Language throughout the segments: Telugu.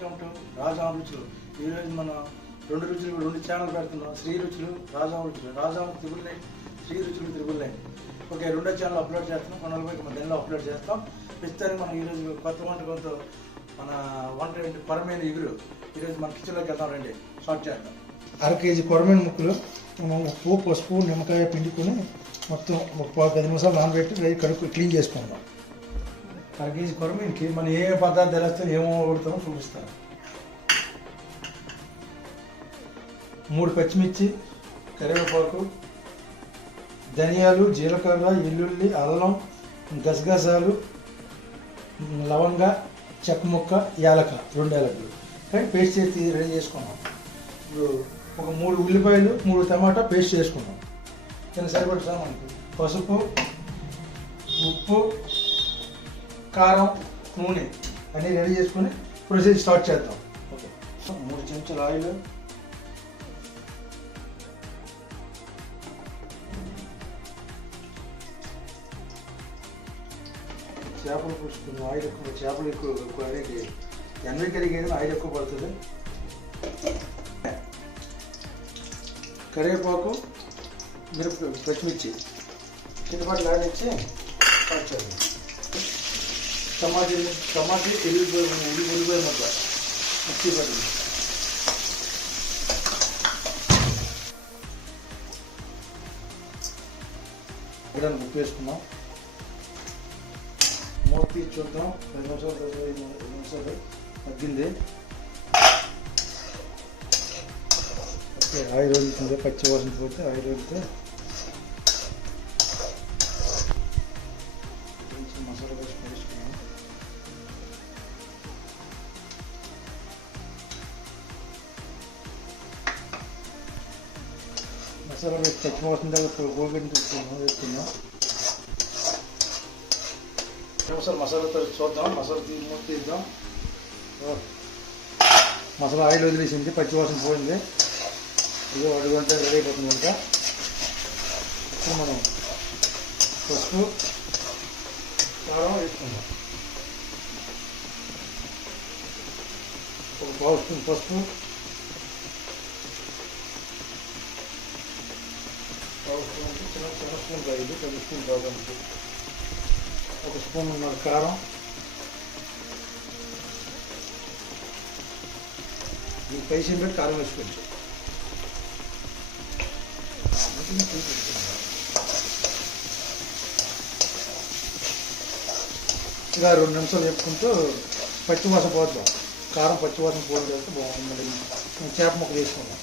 వెల్కమ్ టు రాజా రుచులు. ఈరోజు మనం రెండు ఛానల్ పెడుతున్నాం. శ్రీ రుచులు, రాజా రుచులు. రాజా త్రిబుల్ నైన్, శ్రీ రుచులు త్రిబుల్ నైన్. ఓకే, రెండో ఛానల్ అప్లోడ్ చేస్తున్నాం. మన 40 నెలలో అప్లోడ్ చేస్తాం. ప్రస్తుతానికి మనం ఈరోజు కొత్త వంటకంతో మన వంట ఏంటి కొరమేను ఇగురు. ఈరోజు మన కిచెన్లోకి వెళ్తాం. రండి స్టార్ట్ చేద్దాం. 1/2 కేజీ కొరమేను ముక్కలు మనం ఉప్పు, పసుపు, నిమ్మకాయ పిండుకొని మొత్తం ఒక 10 నిమిషాలు నానబెట్టి కడుక్కు క్లీన్ చేసుకుందాం. 1/2 కేజీ కొరమేనుకి మనం ఏ పదార్థాలు వేస్తే ఏమో కొడతామో చూపిస్తాను. 3 పచ్చిమిర్చి, కరివేపాకు, ధనియాలు, జీలకర్ర, ఎల్లుల్లి, అల్లం, గసగసాలు, లవంగ, చెక్క ముక్క, యాలక, 2 యాలకులు కానీ పేస్ట్ చేసి రెడీ చేసుకున్నాం. ఇప్పుడు ఒక 3 ఉల్లిపాయలు, 3 టమాటా పేస్ట్ చేసుకున్నాం. చిన్న సరిపడా మనకి పసుపు, ఉప్పు, కారం, నూనె అన్నీ రెడీ చేసుకొని ప్రొసీజర్ స్టార్ట్ చేద్దాం. ఓకే, 3 చెంచాలు ఆయిల్, చేపలు పులుసుకుని ఆయిల్ ఎక్కువ, చేపలు ఎక్కువ అనేది ఎనభై కరిగేది ఆయిల్ ఎక్కువ పడుతుంది. కరివేపాకు, మిరపకాయ, పచ్చిమిర్చి చిన్నపాటి లాడించి స్టార్ట్ చేద్దాం. టమాటీ ఉల్లిపాయ మొక్క మిక్సీ పట్టింది. ఇక్కడ ఉప్పు వేసుకున్నాం. మూత తీసి చూద్దాం. 5 నిమిషాలు తగ్గింది. ఓకే, ఆయిల్ వదులుతుంది. పచ్చి వాసన పోతే ఆయిల్ వదిలితే కొంచెం మసాలా వేసుకున్నాం. మసాలా వేసి పచ్చి వాసన దగ్గర వేసుకున్నాం. ఒకసారి మసాలాతో చూద్దాం. మసాలా మూత తీద్దాం. మసాలా ఆయిల్ వదిలేసింది, పచ్చివాసన పోయింది. ఇదో అడుగంట రెడీ అయిపోతుంది. ఇంకా ఇప్పుడు మనం పసుపు, కారం వేసుకుందాం. ఒక 1/2 స్పూన్ పసుపు, 1/2 స్పూన్ చిన్న స్పూన్ 10 స్పూన్ కావాలి. 1 స్పూన్ కారం, ఈ పైసలు పెట్టి కారం వేసుకోవచ్చు. ఇలా 2 నిమిషాలు చెప్పుకుంటూ పచ్చివాసన పోద్దాం. కారం పచ్చివాసన పోయిన తర్వాత బాగుంటుంది. చేప ముక్క వేసుకుందాం.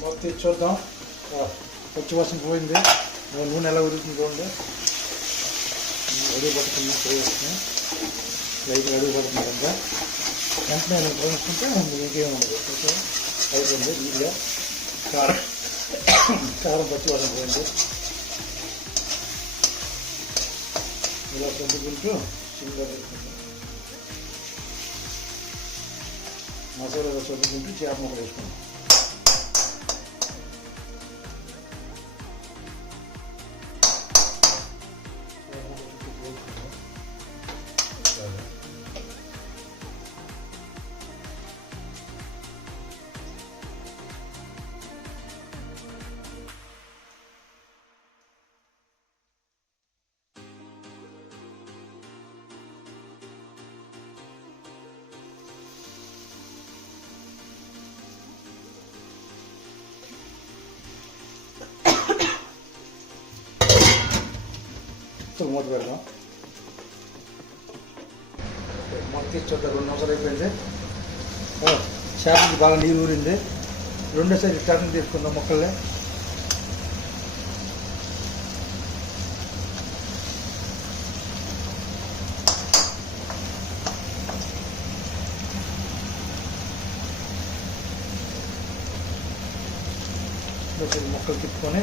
మొత్తం చూద్దాం. పచ్చివాసన పోయింది. నూనె ఎలా ఉడుకుతుంది చూడండి. అడుగు పట్టుకుని వేసుకుని లైట్గా అడుగు పడుతుంది కనుక వెంటనే వేసుకుంటే ఇంకేం ఉండదు. ఓకే, అయిపోయింది. నీట్గా కారం పచ్చివాసన పోయింది. ఇలా సర్దుకుంటూ చిన్నగా వేసుకుంటాం. మసాలా సర్దుకుంటూ చేప ముక్కలు వేసుకుంటాం. మూత పెడదాం. మూత తీసి చూద్దాం. 2 నిమిషాలు అయిపోయింది. చేపకి బాగా నీరు ఊరింది. రెండోసారి టర్న్ తీసుకుందాం ముక్కల్ని. ముక్కలు తిప్పుకొని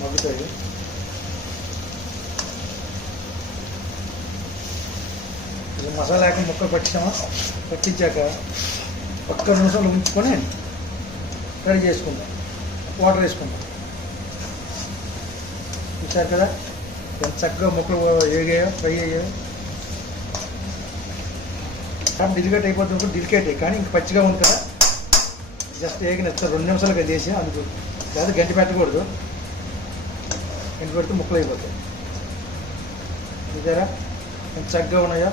మగ్గుతాయి. మసాలా వేక ముక్కలు పట్టించాక ఒక్క నిమిషాలు ఉంచుకొని రెడీ చేసుకుందాం. వాటర్ వేసుకుందాం. చూసారు కదా ఎంత చక్కగా ముక్కలు వేగాయో, ఫ్రై అయ్యాయో. కానీ డిలికేట్ అయిపోతుంది, డిలికేట్ కానీ ఇంక పచ్చిగా ఉంది కదా, జస్ట్ వేగిన 2 నిమిషాలు అది చేసి అందుకు లేదా గంటి పెట్టకూడదు. గంటి పెడితే ముక్కలు అయిపోతాయి. చూసారా ఎంత చక్కగా ఉన్నాయో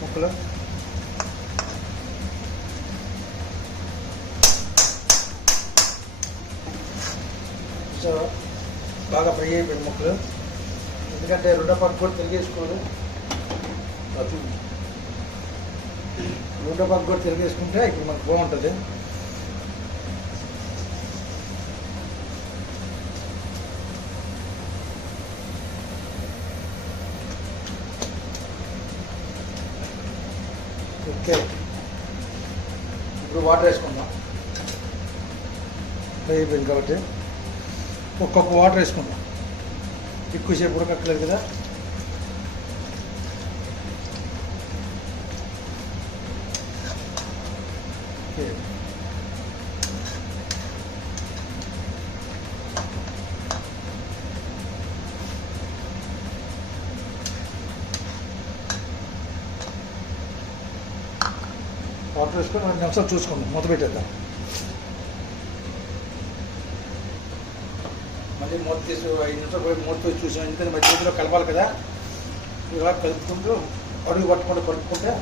ముక్కలు. సో బాగా ఫ్రై అయిపోయింది ముక్కలు. ఎందుకంటే రెండో పక్క కూడా తిరిగేసుకోవాలి. రెండో పక్క కూడా తిరిగేసుకుంటే ఇప్పుడు మనకు బాగుంటుంది. ఓకే, ఇప్పుడు వాటర్ వేసుకుందాం. ఫ్రై అయిపోయింది కాబట్టి ఒక్కొక్క వాటర్ వేసుకుందాం. ఎక్కువసేపు ఉడకక్కలేదు కదా. ఓకే, వాటర్ వేసుకొని 2 నిమిషాలు చూసుకుందాం. మూత పెట్టేద్దాం. మళ్ళీ మూత తీసి 5 నిమిషాలు పోయి మూత తీసి చూసాం. ఎందుకంటే మధ్య మధ్యలో కలపాలి కదా. ఇలా కలుపుకుంటూ అడుగు పట్టుకుంటూ కలుపుకుంటే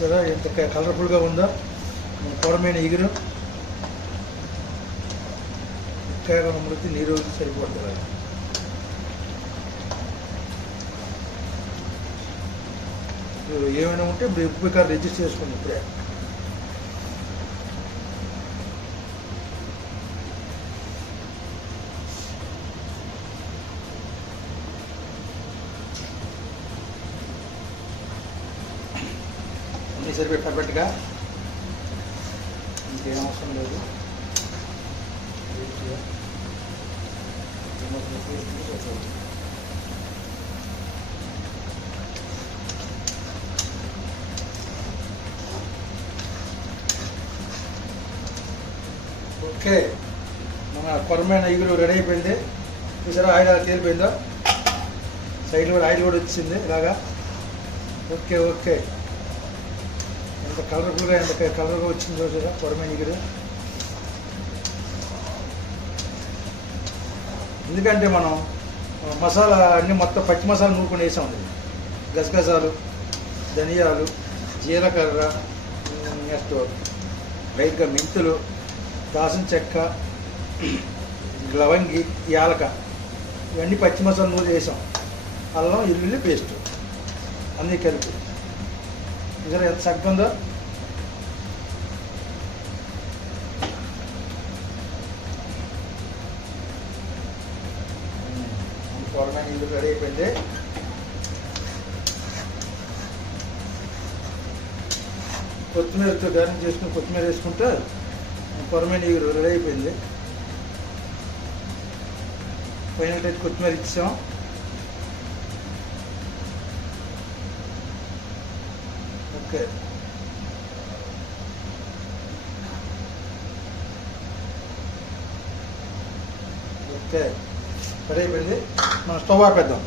సరే ఎంత కలర్ఫుల్గా ఉందో. పొడమైన ఎగురు ఇంకా ముడితే నీరు సరిపోతుంది. ఏమైనా ఉంటే ఇప్పుడు ఉప్పు కారం రిజిస్టర్ చేసుకోండి. ఇప్పుడే అన్నీ సరిపోయి పర్ఫెక్ట్గా, ఇంకేం అవసరం లేదు. ఓకే, మన కొరమైన ఎగురు రెడీ అయిపోయింది. చూసారా ఆయిల్ అలా తేలిపోయిందో, సైడ్ కూడా ఆయిల్ కూడా వచ్చింది ఇలాగా. ఓకే ఓకే, ఎంత కలర్ఫుల్గా ఎంత కలర్గా వచ్చింది చూసారా కొరమైన ఎగురు. ఎందుకంటే మనం మసాలా అన్నీ మొత్తం పచ్చి మసాలా నూరుకొని వేసాం. గసగసాలు, ధనియాలు, జీలకర్ర, నెక్స్ట్ లైట్గా మెంతులు, దాసిన చెక్క, లవంగి, యాలక ఇవన్నీ పచ్చి మసాలా నూరు వేసాం. అల్లం, వెల్లుల్లి పేస్ట్ అన్నీ కలిపి. ఇదే ఎంత చక్కగా ఉందో. కొరమైన ఇల్లు రెడీ అయిపోయింది. కొత్తిమీరతో గార్నిష్ చేసుకుని కొత్తిమీర వేసుకుంటే కొరమైన ఇగురు రెడీ అయిపోయింది. ఫైనల్ టైట్ కొత్తిమీర ఇచ్చాం. ఓకే, ఓకే రెడీ అయిపోయింది. మనం స్టవ్ ఆపేద్దాం.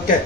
ఓకే.